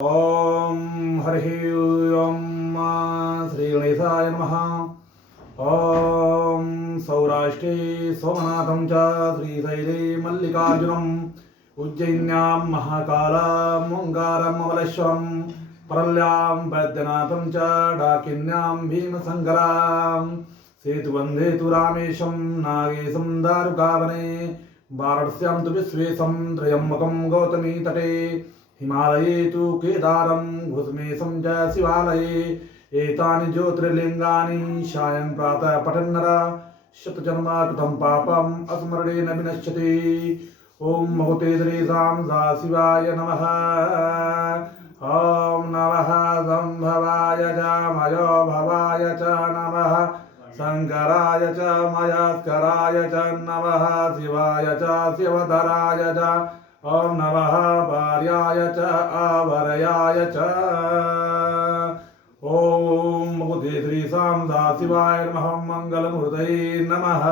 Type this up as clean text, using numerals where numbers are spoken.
ఓం హరి ఓం శ్రీ గణేశాయ నమః. ఓం సౌరాష్ట్రే సోమనాథం చ శ్రీశైలే మల్లికార్జునం ఉజ్జయిన్యాం మహాకాళం ఓంకారం అమలేశ్వరం పరల్యాం వైద్యనాథం చ డాకిన్యాం భీమశంకరాం సేతువందేతు రామేశం నాగేశం దారుకావనే వారాణస్యాం తు విశ్వేశం త్రయంబకం గౌతమీ తటే हिमालये तु केदारं घुसमेशं च शिवालये एतानि ज्योतिर्लिङ्गानि सायं प्रातः पठन्नर शतजन्मकृतं पापम् अस्मरणेन विनश्यति. ॐ महोतेश्वरेषां सदाशिवाय नमः. ॐ नमः संभवाय च मयो भवाय च नमः शङ्कराय च मयस्कराय च नमः शिवाय च शिवधराय च ओम नमः भार्याय च आवरयाय च. ओम मुकुटे श्री साम शिवाय नमः मंगलमूर्तये नमः.